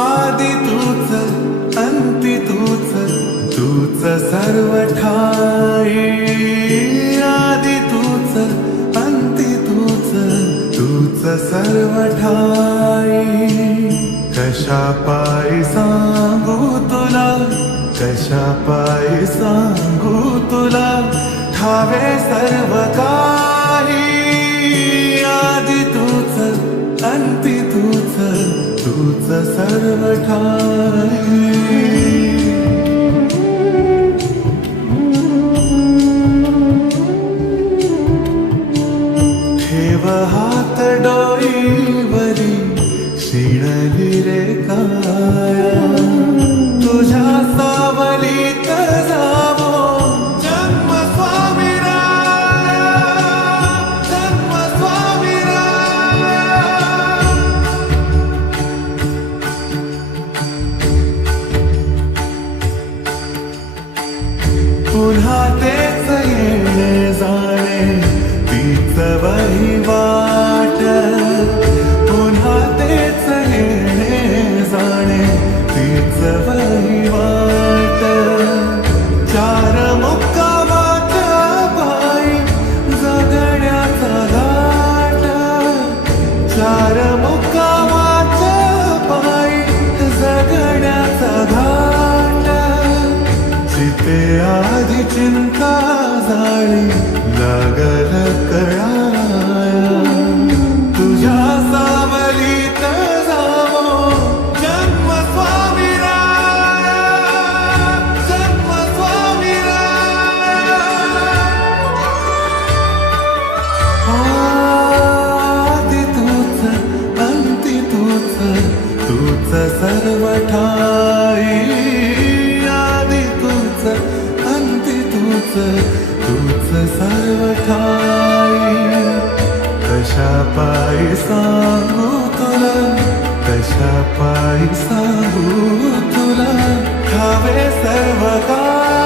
आदि तूच अंती तूच तूच सर्व ठाई आदि तूच अंती तूच तूच सर्व ठाई कशा पायी सांगू तुला कशा पायी सांगू तुला ठावे सर्व काही आदि तूच अंती तूच तूच सर्व ठाई ठेव हात डोईवरी शिणली रे काया तुझ्या सावलीत जावो जन्म स्वामी राया जन्म स्वामी राया पुन्हा तेच येणे जाणे तीच वहिवाट पुन्हा तेच येणे जाणे तीच वहिवाट चार मुक्कामात पायी जगण्याचा घाट चार मुक्कामात पायी जगण्याचा घाट जिथे आधी चिंता जाळी लागल कळाया तुझ्या सावलीत जावो जन्म स्वामी राया जन्म स्वामी राया आदि तूच अंती तूच तूच सर्व ठाई आदि तूच अंती तूच तूच सर्व ठाई कशा पायी सांगू तुला कशा पायी सांगू तुला ठावे सर्व काही